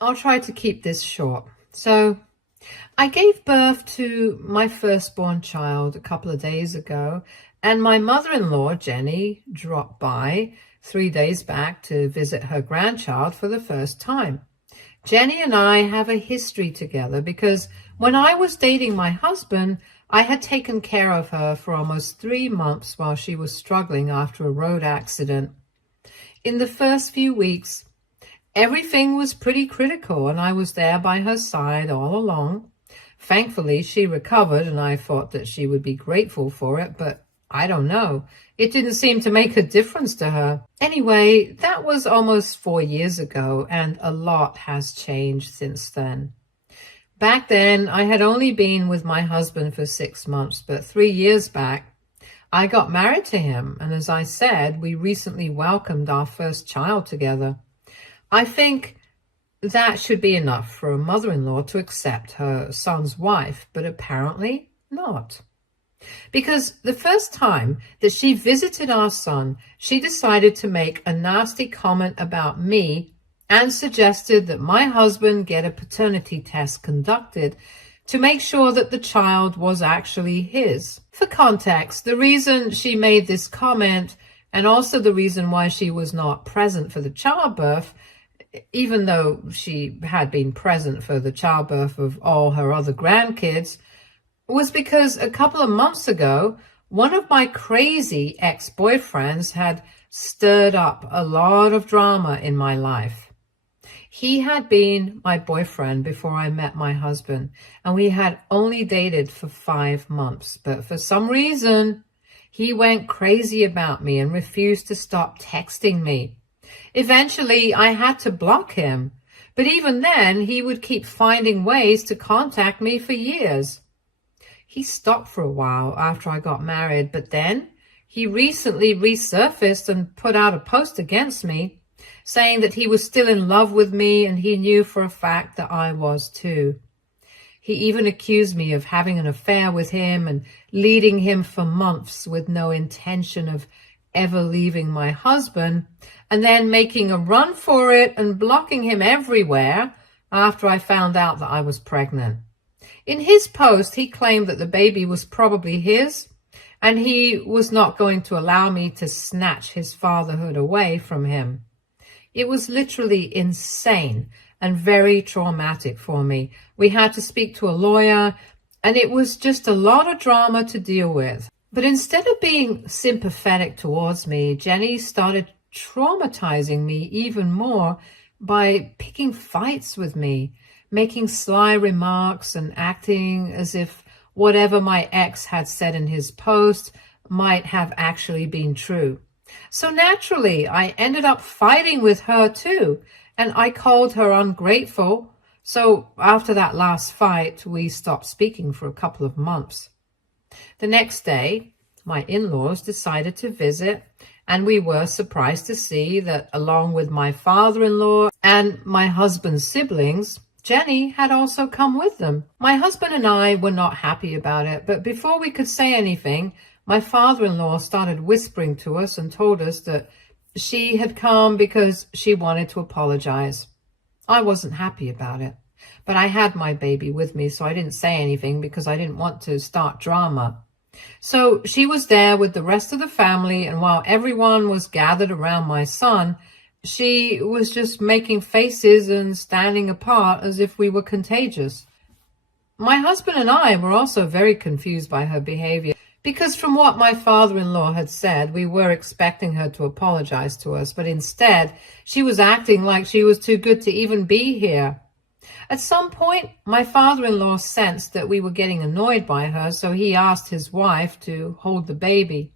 I'll try to keep this short. So I gave birth to my firstborn child a couple of days ago, and my mother-in-law, Jenny, dropped by 3 days back to visit her grandchild for the first time. Jenny and I have a history together because when I was dating my husband, I had taken care of her for almost 3 months while she was struggling after a road accident. In the first few weeks, everything was pretty critical, and I was there by her side all along. Thankfully, she recovered, and I thought that she would be grateful for it, but I don't know. It didn't seem to make a difference to her. Anyway, that was almost 4 years ago, and a lot has changed since then. Back then, I had only been with my husband for 6 months, but 3 years back, I got married to him, and as I said, we recently welcomed our first child together. I think that should be enough for a mother-in-law to accept her son's wife, but apparently not. Because the first time that she visited our son, she decided to make a nasty comment about me and suggested that my husband get a paternity test conducted to make sure that the child was actually his. For context, the reason she made this comment, and also the reason why she was not present for the childbirth, even though she had been present for the childbirth of all her other grandkids, was because a couple of months ago, one of my crazy ex-boyfriends had stirred up a lot of drama in my life. He had been my boyfriend before I met my husband, and we had only dated for 5 months. But for some reason, he went crazy about me and refused to stop texting me. Eventually, I had to block him, but even then, he would keep finding ways to contact me for years. He stopped for a while after I got married, but then he recently resurfaced and put out a post against me, saying that he was still in love with me and he knew for a fact that I was too. He even accused me of having an affair with him and leading him for months with no intention of ever leaving my husband, and then making a run for it and blocking him everywhere after I found out that I was pregnant. In his post, he claimed that the baby was probably his, and he was not going to allow me to snatch his fatherhood away from him. It was literally insane and very traumatic for me. We had to speak to a lawyer, and it was just a lot of drama to deal with. But instead of being sympathetic towards me, Jenny started traumatizing me even more by picking fights with me, making sly remarks and acting as if whatever my ex had said in his post might have actually been true. So naturally, I ended up fighting with her too, and I called her ungrateful. So after that last fight, we stopped speaking for a couple of months. The next day, my in-laws decided to visit, and we were surprised to see that along with my father-in-law and my husband's siblings, Jenny had also come with them. My husband and I were not happy about it, but before we could say anything, my father-in-law started whispering to us and told us that she had come because she wanted to apologize. I wasn't happy about it, but I had my baby with me, so I didn't say anything because I didn't want to start drama. So she was there with the rest of the family, and while everyone was gathered around my son, she was just making faces and standing apart as if we were contagious. My husband and I were also very confused by her behavior, because from what my father-in-law had said, we were expecting her to apologize to us, but instead, she was acting like she was too good to even be here. At some point, my father-in-law sensed that we were getting annoyed by her, so he asked his wife to hold the baby.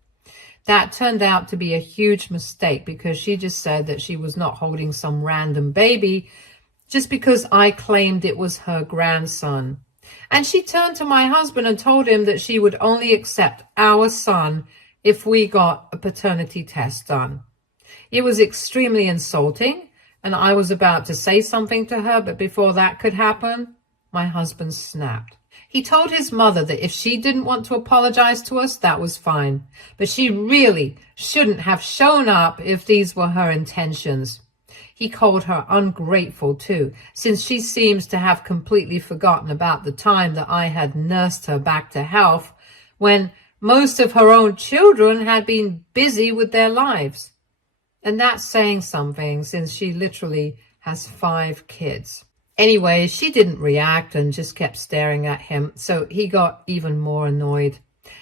That turned out to be a huge mistake because she just said that she was not holding some random baby just because I claimed it was her grandson. And she turned to my husband and told him that she would only accept our son if we got a paternity test done. It was extremely insulting, and I was about to say something to her, but before that could happen, my husband snapped. He told his mother that if she didn't want to apologize to us, that was fine, but she really shouldn't have shown up if these were her intentions. He called her ungrateful too, since she seems to have completely forgotten about the time that I had nursed her back to health when most of her own children had been busy with their lives. And that's saying something, since she literally has 5 kids. Anyway, she didn't react and just kept staring at him, so he got even more annoyed.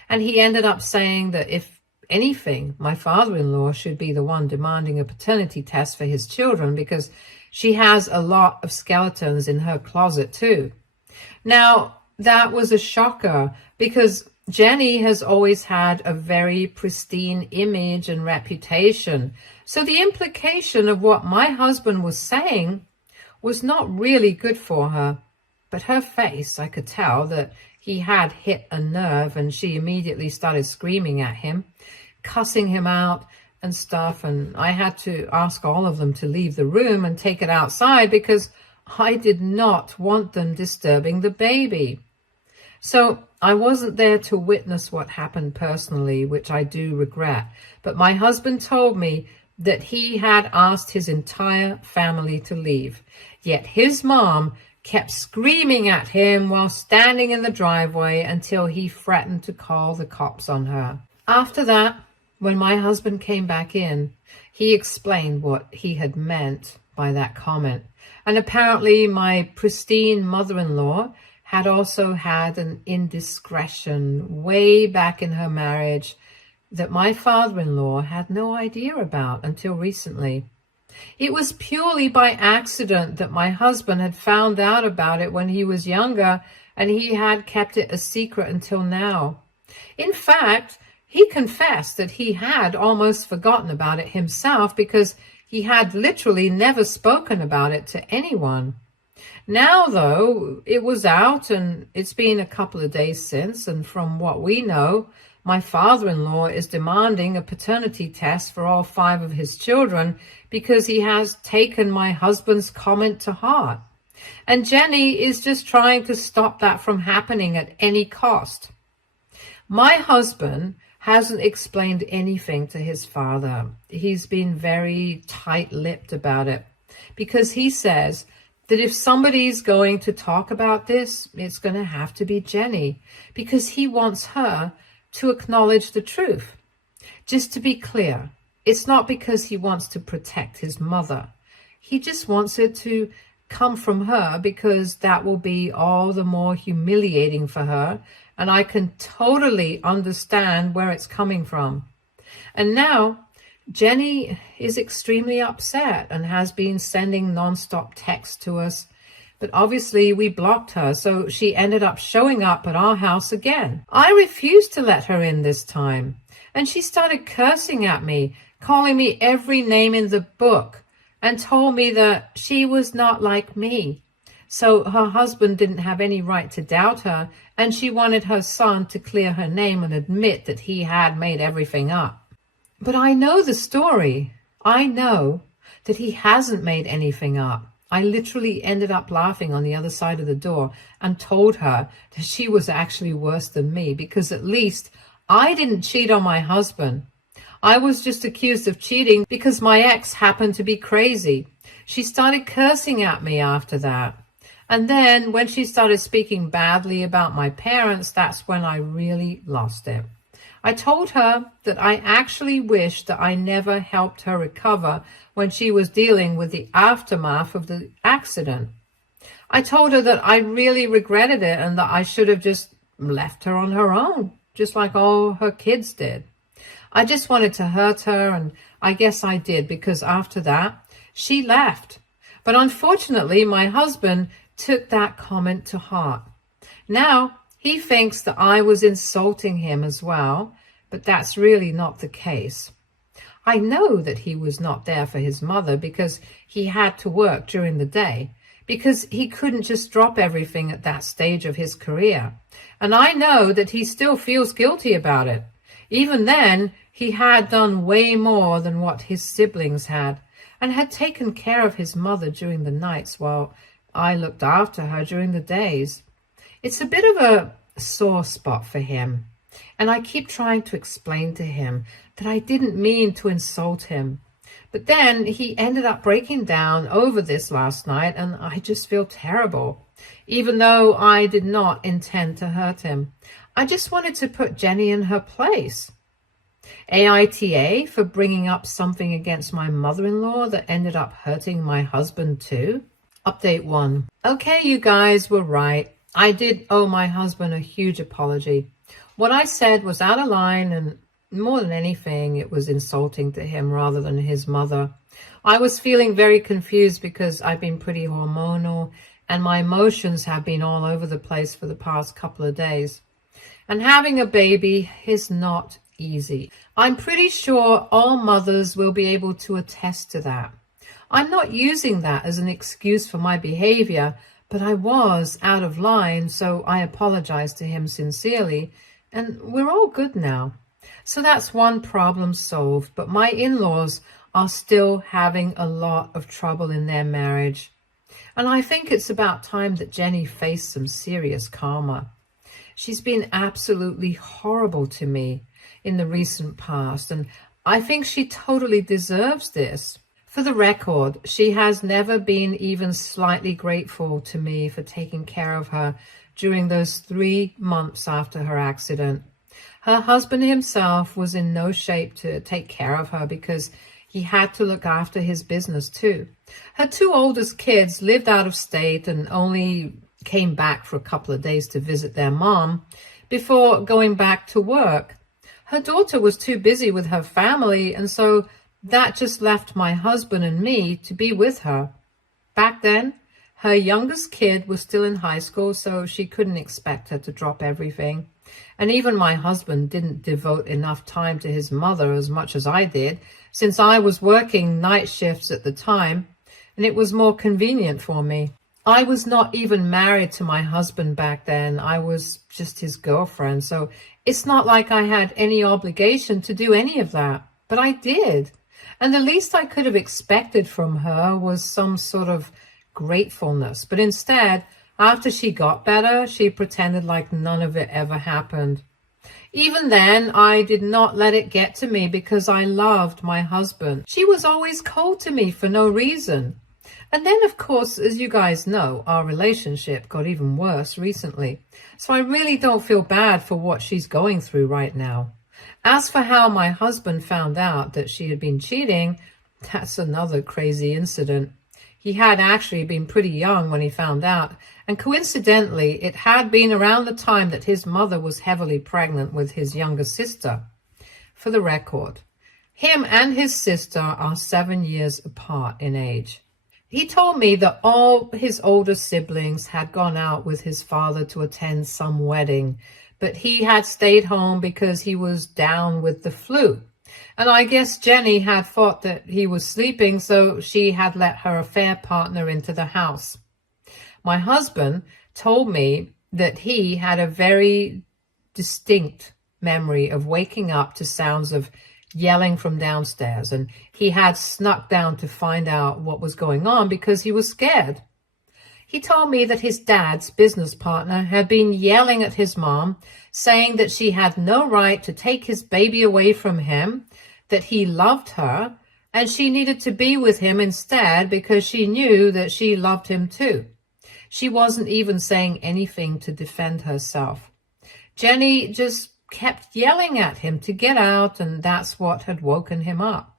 And he ended up saying that if anything, my father-in-law should be the one demanding a paternity test for his children, because she has a lot of skeletons in her closet too. Now, that was a shocker, because Jenny has always had a very pristine image and reputation. So the implication of what my husband was saying was not really good for her. But her face, I could tell that he had hit a nerve, and she immediately started screaming at him, cussing him out and stuff. And I had to ask all of them to leave the room and take it outside, because I did not want them disturbing the baby. So I wasn't there to witness what happened personally, which I do regret. But my husband told me that he had asked his entire family to leave. Yet his mom kept screaming at him while standing in the driveway until he threatened to call the cops on her. After that, when my husband came back in, he explained what he had meant by that comment. And apparently my pristine mother-in-law had also had an indiscretion way back in her marriage that my father-in-law had no idea about until recently. It was purely by accident that my husband had found out about it when he was younger, and he had kept it a secret until now. In fact, he confessed that he had almost forgotten about it himself, because he had literally never spoken about it to anyone. Now, though, it was out, and it's been a couple of days since, and from what we know, my father-in-law is demanding a paternity test for all 5 of his children because he has taken my husband's comment to heart. And Jenny is just trying to stop that from happening at any cost. My husband hasn't explained anything to his father. He's been very tight-lipped about it, because he says that if somebody's going to talk about this, it's going to have to be Jenny, because he wants her to acknowledge the truth. Just to be clear, it's not because he wants to protect his mother. He just wants it to come from her, because that will be all the more humiliating for her, and I can totally understand where it's coming from. And now Jenny is extremely upset and has been sending nonstop texts to us, but obviously we blocked her, so she ended up showing up at our house again. I refused to let her in this time, and she started cursing at me, calling me every name in the book, and told me that she was not like me. So her husband didn't have any right to doubt her, and she wanted her son to clear her name and admit that he had made everything up. But I know the story. I know that he hasn't made anything up. I literally ended up laughing on the other side of the door and told her that she was actually worse than me, because at least I didn't cheat on my husband. I was just accused of cheating because my ex happened to be crazy. She started cursing at me after that. And then when she started speaking badly about my parents, that's when I really lost it. I told her that I actually wished that I never helped her recover when she was dealing with the aftermath of the accident. I told her that I really regretted it and that I should have just left her on her own, just like all her kids did. I just wanted to hurt her, and I guess I did, because after that, she left. But unfortunately, my husband took that comment to heart. Now, he thinks that I was insulting him as well, but that's really not the case. I know that he was not there for his mother because he had to work during the day, because he couldn't just drop everything at that stage of his career. And I know that he still feels guilty about it. Even then, he had done way more than what his siblings had, and had taken care of his mother during the nights while I looked after her during the days. It's a bit of a sore spot for him, and I keep trying to explain to him that I didn't mean to insult him. But then he ended up breaking down over this last night, and I just feel terrible, even though I did not intend to hurt him. I just wanted to put Jenny in her place. AITA for bringing up something against my mother-in-law that ended up hurting my husband too. Update 1. Okay, you guys were right. I did owe my husband a huge apology. What I said was out of line, and more than anything, it was insulting to him rather than his mother. I was feeling very confused because I've been pretty hormonal and my emotions have been all over the place for the past couple of days. And having a baby is not easy. I'm pretty sure all mothers will be able to attest to that. I'm not using that as an excuse for my behavior, but I was out of line, so I apologized to him sincerely, and we're all good now. So that's one problem solved, but my in-laws are still having a lot of trouble in their marriage. And I think it's about time that Jenny faced some serious karma. She's been absolutely horrible to me in the recent past, and I think she totally deserves this. For the record, she has never been even slightly grateful to me for taking care of her during those 3 months after her accident. Her husband himself was in no shape to take care of her because he had to look after his business too. Her 2 oldest kids lived out of state and only came back for a couple of days to visit their mom before going back to work. Her daughter was too busy with her family, and so that just left my husband and me to be with her. Back then, her youngest kid was still in high school, so she couldn't expect her to drop everything. And even my husband didn't devote enough time to his mother as much as I did, since I was working night shifts at the time, and it was more convenient for me. I was not even married to my husband back then. I was just his girlfriend, so it's not like I had any obligation to do any of that. But I did. And the least I could have expected from her was some sort of gratefulness. But instead, after she got better, she pretended like none of it ever happened. Even then, I did not let it get to me because I loved my husband. She was always cold to me for no reason. And then, of course, as you guys know, our relationship got even worse recently. So I really don't feel bad for what she's going through right now. As for how my husband found out that she had been cheating, that's another crazy incident. He had actually been pretty young when he found out, and coincidentally, it had been around the time that his mother was heavily pregnant with his younger sister. For the record, him and his sister are 7 years apart in age. He told me that all his older siblings had gone out with his father to attend some wedding, but he had stayed home because he was down with the flu. And I guess Jenny had thought that he was sleeping, so she had let her affair partner into the house. My husband told me that he had a very distinct memory of waking up to sounds of yelling from downstairs, and he had snuck down to find out what was going on because he was scared. He told me that his dad's business partner had been yelling at his mom, saying that she had no right to take his baby away from him, that he loved her, and she needed to be with him instead because she knew that she loved him too. She wasn't even saying anything to defend herself. Jenny just kept yelling at him to get out, and that's what had woken him up.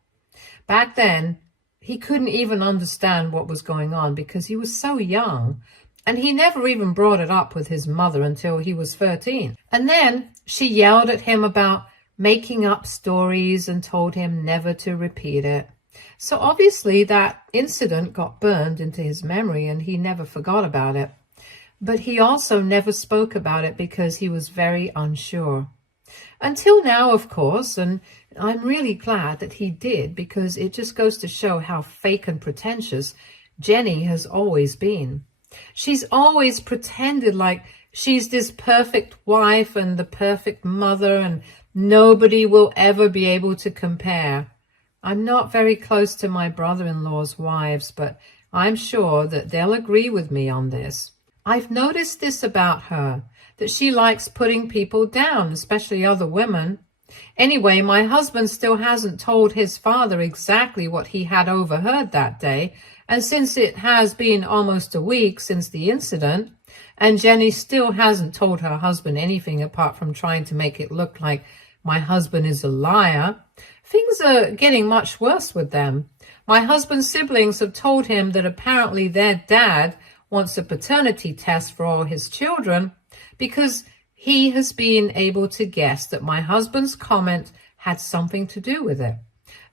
Back then, he couldn't even understand what was going on because he was so young, and he never even brought it up with his mother until he was 13. And then she yelled at him about making up stories and told him never to repeat it. So obviously that incident got burned into his memory and he never forgot about it. But he also never spoke about it because he was very unsure. Until now, of course, and I'm really glad that he did because it just goes to show how fake and pretentious Jenny has always been. She's always pretended like she's this perfect wife and the perfect mother and nobody will ever be able to compare. I'm not very close to my brother-in-law's wives, but I'm sure that they'll agree with me on this. I've noticed this about her, that she likes putting people down, especially other women. Anyway, my husband still hasn't told his father exactly what he had overheard that day, and since it has been almost a week since the incident, and Jenny still hasn't told her husband anything apart from trying to make it look like my husband is a liar, things are getting much worse with them. My husband's siblings have told him that apparently their dad wants a paternity test for all his children because he has been able to guess that my husband's comment had something to do with it.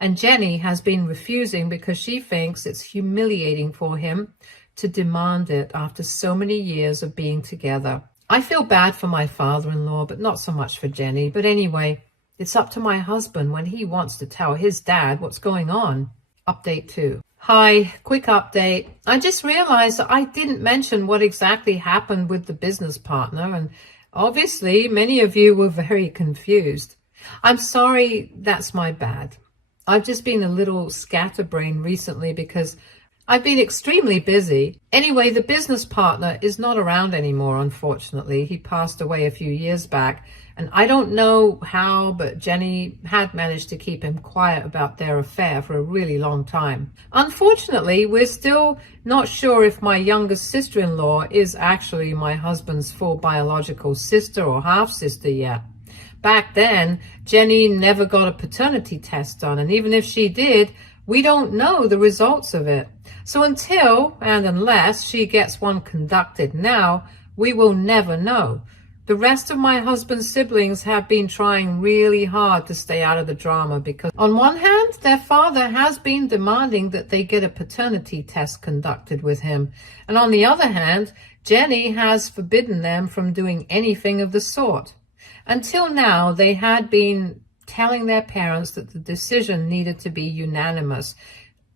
And Jenny has been refusing because she thinks it's humiliating for him to demand it after so many years of being together. I feel bad for my father-in-law, but not so much for Jenny. But anyway, it's up to my husband when he wants to tell his dad what's going on. Update 2. Hi, quick update. I just realized that I didn't mention what exactly happened with the business partner, and obviously many of you were very confused. I'm sorry, that's my bad. I've just been a little scatterbrained recently because I've been extremely busy. Anyway, the business partner is not around anymore, unfortunately. He passed away a few years back, and I don't know how, but Jenny had managed to keep him quiet about their affair for a really long time. Unfortunately, we're still not sure if my youngest sister-in-law is actually my husband's full biological sister or half-sister yet. Back then, Jenny never got a paternity test done, and even if she did, we don't know the results of it. So until and unless she gets one conducted now, we will never know. The rest of my husband's siblings have been trying really hard to stay out of the drama because on one hand, their father has been demanding that they get a paternity test conducted with him. And on the other hand, Jenny has forbidden them from doing anything of the sort. Until now, they had been telling their parents that the decision needed to be unanimous,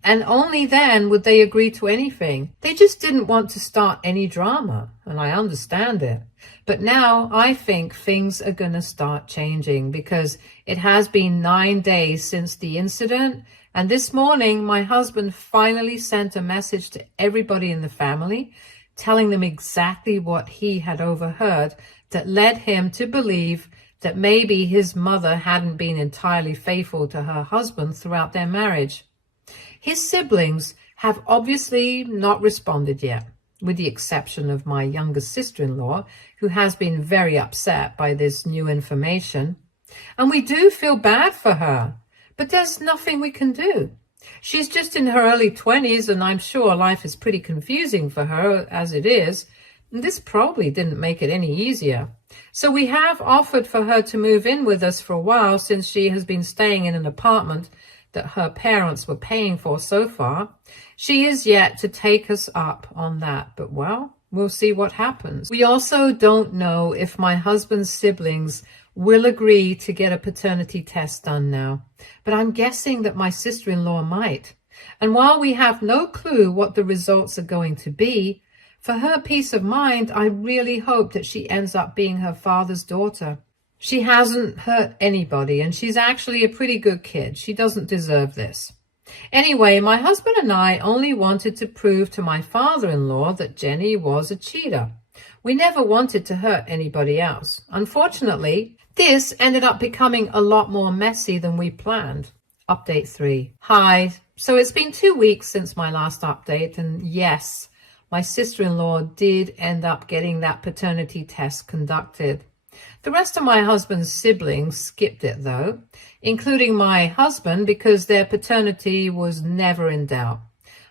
and only then would they agree to anything. They just didn't want to start any drama, and I understand it. But now I think things are going to start changing because it has been 9 days since the incident, and this morning my husband finally sent a message to everybody in the family telling them exactly what he had overheard that led him to believe that maybe his mother hadn't been entirely faithful to her husband throughout their marriage. His siblings have obviously not responded yet, with the exception of my youngest sister-in-law, who has been very upset by this new information. And we do feel bad for her, but there's nothing we can do. She's just in her early 20s, and I'm sure life is pretty confusing for her as it is. And this probably didn't make it any easier. So we have offered for her to move in with us for a while since she has been staying in an apartment that her parents were paying for so far. She is yet to take us up on that, but well, we'll see what happens. We also don't know if my husband's siblings will agree to get a paternity test done now, but I'm guessing that my sister-in-law might. And while we have no clue what the results are going to be, for her peace of mind, I really hope that she ends up being her father's daughter. She hasn't hurt anybody, and she's actually a pretty good kid. She doesn't deserve this. Anyway, my husband and I only wanted to prove to my father-in-law that Jenny was a cheater. We never wanted to hurt anybody else. Unfortunately, this ended up becoming a lot more messy than we planned. Update 3. Hi. So it's been 2 weeks since my last update, and yes, my sister-in-law did end up getting that paternity test conducted. The rest of my husband's siblings skipped it though, including my husband because their paternity was never in doubt.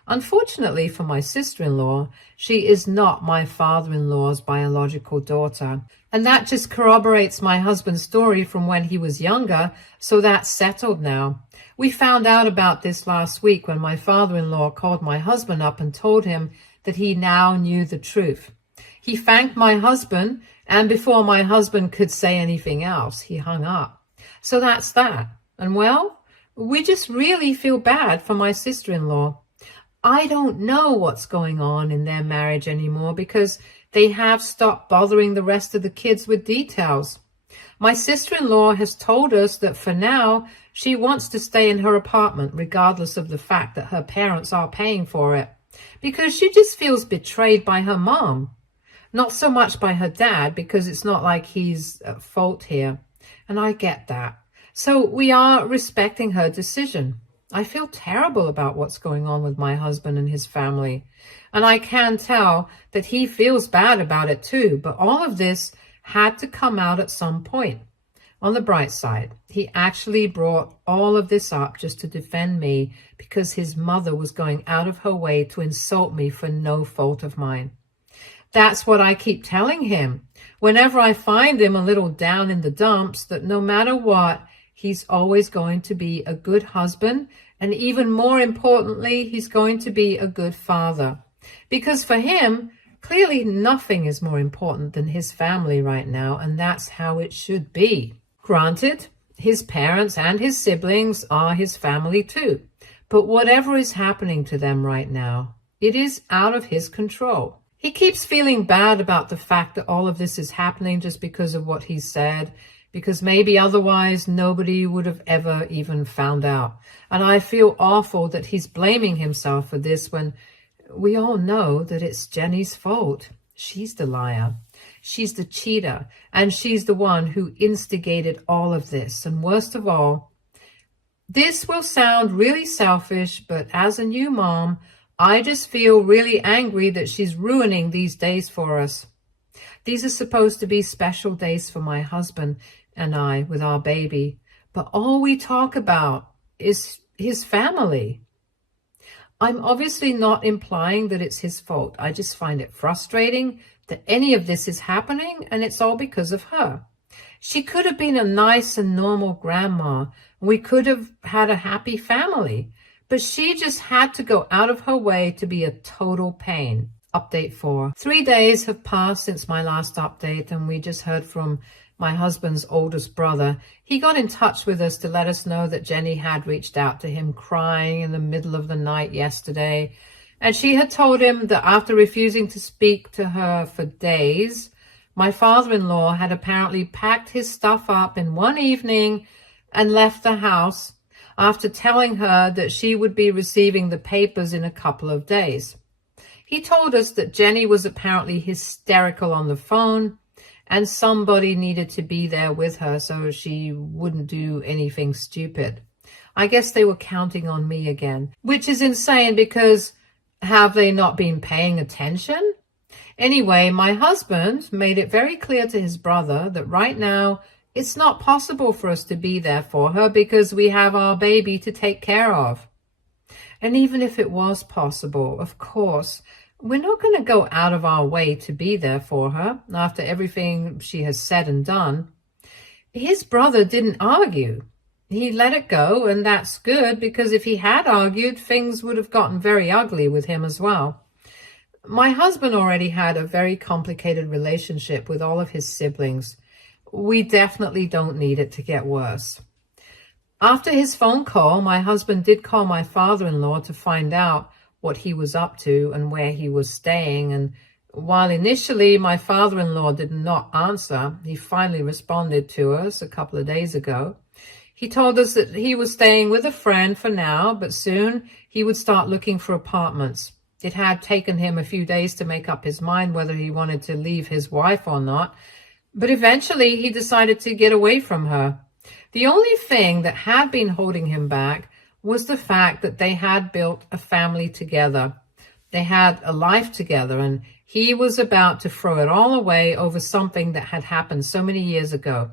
Unfortunately for my sister-in-law, she is not my father-in-law's biological daughter. And that just corroborates my husband's story from when he was younger, so that's settled now. We found out about this last week when my father-in-law called my husband up and told him that he now knew the truth. He thanked my husband, and before my husband could say anything else, he hung up. So that's that. And well, we just really feel bad for my sister-in-law. I don't know what's going on in their marriage anymore because they have stopped bothering the rest of the kids with details. My sister-in-law has told us that for now, she wants to stay in her apartment regardless of the fact that her parents are paying for it, because she just feels betrayed by her mom. Not so much by her dad, because it's not like he's at fault here. And I get that. So we are respecting her decision. I feel terrible about what's going on with my husband and his family. And I can tell that he feels bad about it too. But all of this had to come out at some point. On the bright side, he actually brought all of this up just to defend me because his mother was going out of her way to insult me for no fault of mine. That's what I keep telling him. Whenever I find him a little down in the dumps, that no matter what, he's always going to be a good husband. And even more importantly, he's going to be a good father. Because for him, clearly nothing is more important than his family right now. And that's how it should be. Granted, his parents and his siblings are his family too. But whatever is happening to them right now, it is out of his control. He keeps feeling bad about the fact that all of this is happening just because of what he said, because maybe otherwise nobody would have ever even found out. And I feel awful that he's blaming himself for this when we all know that it's Jenny's fault. She's the liar. She's the cheater. And she's the one who instigated all of this. And worst of all, this will sound really selfish, but as a new mom, I just feel really angry that she's ruining these days for us. These are supposed to be special days for my husband and I with our baby, but all we talk about is his family. I'm obviously not implying that it's his fault. I just find it frustrating that any of this is happening, and it's all because of her. She could have been a nice and normal grandma. We could have had a happy family, but she just had to go out of her way to be a total pain. Update 4. 3 days have passed since my last update, and we just heard from my husband's oldest brother. He got in touch with us to let us know that Jenny had reached out to him crying in the middle of the night yesterday. And she had told him that after refusing to speak to her for days, my father-in-law had apparently packed his stuff up in one evening and left the house after telling her that she would be receiving the papers in a couple of days. He told us that Jenny was apparently hysterical on the phone and somebody needed to be there with her so she wouldn't do anything stupid. I guess they were counting on me again, which is insane because have they not been paying attention? Anyway, my husband made it very clear to his brother that right now it's not possible for us to be there for her because we have our baby to take care of. And even if it was possible, of course, we're not going to go out of our way to be there for her after everything she has said and done. His brother didn't argue. He let it go, and that's good because if he had argued, things would have gotten very ugly with him as well. My husband already had a very complicated relationship with all of his siblings. We definitely don't need it to get worse. After his phone call, my husband did call my father-in-law to find out what he was up to and where he was staying. And while initially my father-in-law did not answer, he finally responded to us a couple of days ago. He told us that he was staying with a friend for now, but soon he would start looking for apartments. It had taken him a few days to make up his mind whether he wanted to leave his wife or not, but eventually he decided to get away from her. The only thing that had been holding him back was the fact that they had built a family together. They had a life together, and he was about to throw it all away over something that had happened so many years ago.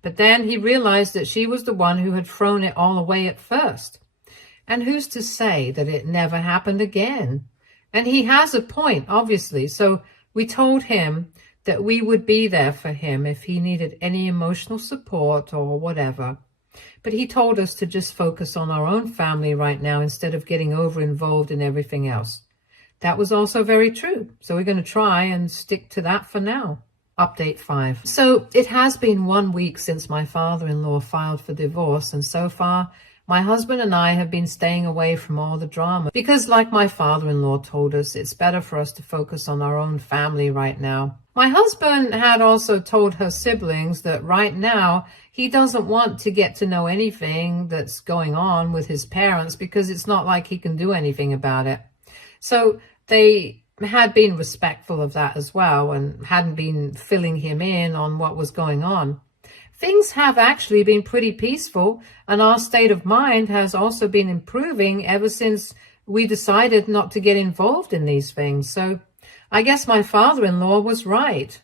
But then he realized that she was the one who had thrown it all away at first. And who's to say that it never happened again? And he has a point, obviously, so we told him that we would be there for him if he needed any emotional support or whatever. But he told us to just focus on our own family right now instead of getting over-involved in everything else. That was also very true, so we're going to try and stick to that for now. Update 5. So it has been 1 week since my father-in-law filed for divorce, and so far my husband and I have been staying away from all the drama because, like my father-in-law told us, it's better for us to focus on our own family right now. My husband had also told her siblings that right now he doesn't want to get to know anything that's going on with his parents because it's not like he can do anything about it. So they had been respectful of that as well and hadn't been filling him in on what was going on. things have actually been pretty peaceful, and our state of mind has also been improving ever since we decided not to get involved in these things. So I guess my father-in-law was right.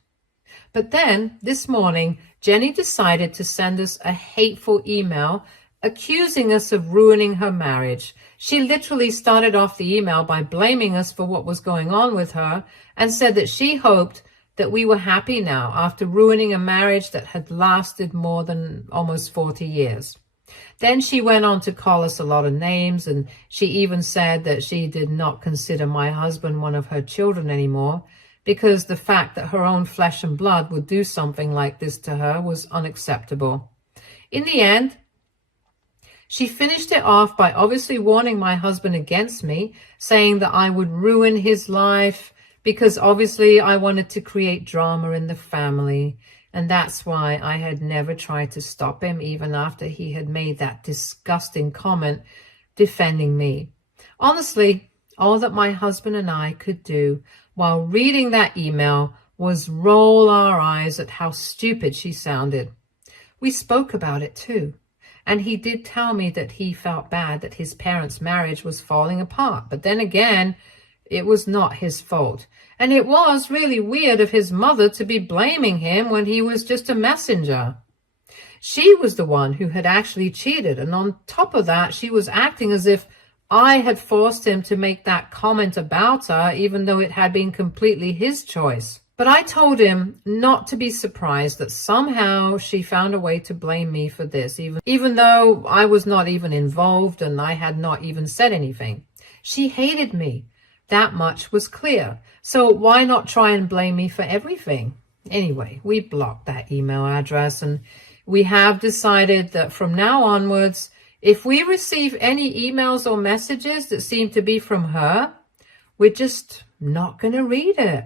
But then this morning, Jenny decided to send us a hateful email accusing us of ruining her marriage. She literally started off the email by blaming us for what was going on with her and said that she hoped that we were happy now after ruining a marriage that had lasted more than almost 40 years. Then she went on to call us a lot of names, and she even said that she did not consider my husband one of her children anymore because the fact that her own flesh and blood would do something like this to her was unacceptable. In the end, she finished it off by obviously warning my husband against me, saying that I would ruin his life because obviously I wanted to create drama in the family. And that's why I had never tried to stop him, even after he had made that disgusting comment defending me. Honestly, all that my husband and I could do while reading that email was roll our eyes at how stupid she sounded. We spoke about it too. And he did tell me that he felt bad that his parents' marriage was falling apart. But then again, it was not his fault. And it was really weird of his mother to be blaming him when he was just a messenger. She was the one who had actually cheated. And on top of that, she was acting as if I had forced him to make that comment about her, even though it had been completely his choice. But I told him not to be surprised that somehow she found a way to blame me for this, even though I was not even involved and I had not even said anything. She hated me. That much was clear. So why not try and blame me for everything? Anyway, we blocked that email address, and we have decided that from now onwards, if we receive any emails or messages that seem to be from her, we're just not going to read it.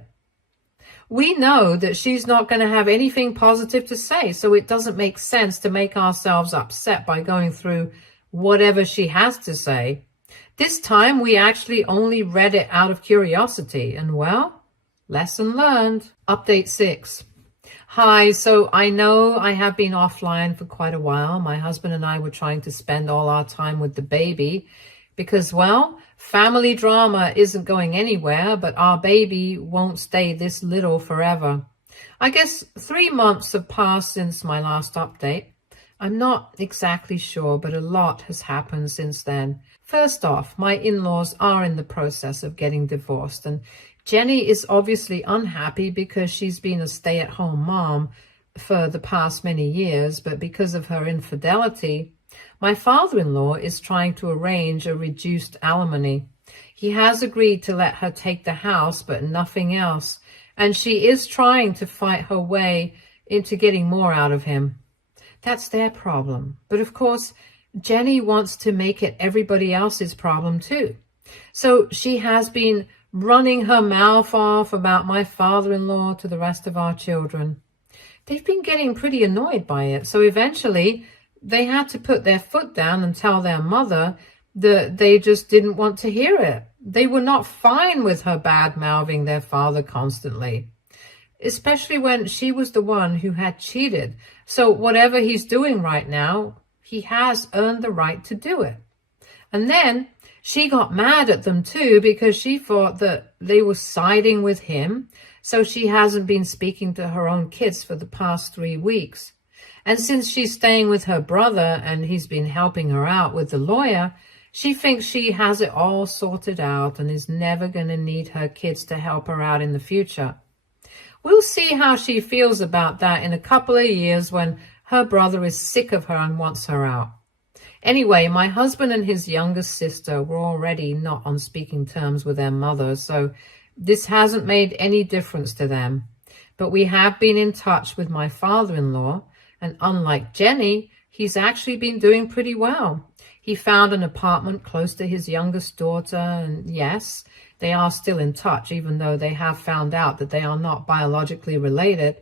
We know that she's not going to have anything positive to say, so it doesn't make sense to make ourselves upset by going through whatever she has to say. This time, we actually only read it out of curiosity, and well, lesson learned. Update 6. Hi, so I know I have been offline for quite a while. My husband and I were trying to spend all our time with the baby because, well, family drama isn't going anywhere, but our baby won't stay this little forever. I guess 3 months have passed since my last update. I'm not exactly sure, but a lot has happened since then. First off, my in-laws are in the process of getting divorced, and Jenny is obviously unhappy because she's been a stay-at-home mom for the past many years, but because of her infidelity, my father-in-law is trying to arrange a reduced alimony. He has agreed to let her take the house, but nothing else, and she is trying to fight her way into getting more out of him. That's their problem. But of course, Jenny wants to make it everybody else's problem too. So she has been running her mouth off about my father-in-law to the rest of our children. They've been getting pretty annoyed by it. So eventually they had to put their foot down and tell their mother that they just didn't want to hear it. They were not fine with her bad-mouthing their father constantly, especially when she was the one who had cheated. So whatever he's doing right now, he has earned the right to do it. And then she got mad at them too because she thought that they were siding with him. So she hasn't been speaking to her own kids for the past 3 weeks. And since she's staying with her brother and he's been helping her out with the lawyer, she thinks she has it all sorted out and is never going to need her kids to help her out in the future. We'll see how she feels about that in a couple of years when her brother is sick of her and wants her out. Anyway, my husband and his youngest sister were already not on speaking terms with their mother, so this hasn't made any difference to them. But we have been in touch with my father-in-law, and unlike Jenny, he's actually been doing pretty well. He found an apartment close to his youngest daughter, and yes, they are still in touch, even though they have found out that they are not biologically related.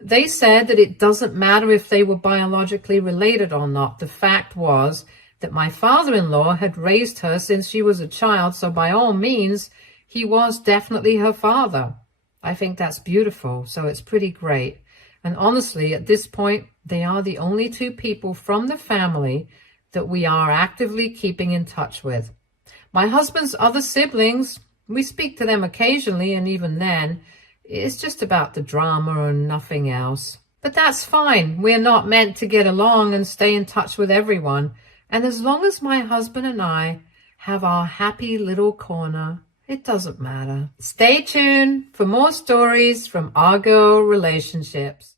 They said that it doesn't matter if they were biologically related or not. The fact was that my father-in-law had raised her since she was a child, so by all means, he was definitely her father. I think that's beautiful, so it's pretty great. And honestly, at this point, They are the only two people from the family that we are actively keeping in touch with. My husband's other siblings, we speak to them occasionally, and even then, it's just about the drama and nothing else. But that's fine. We're not meant to get along and stay in touch with everyone. And as long as my husband and I have our happy little corner, it doesn't matter. Stay tuned for more stories from Our Girl Relationships.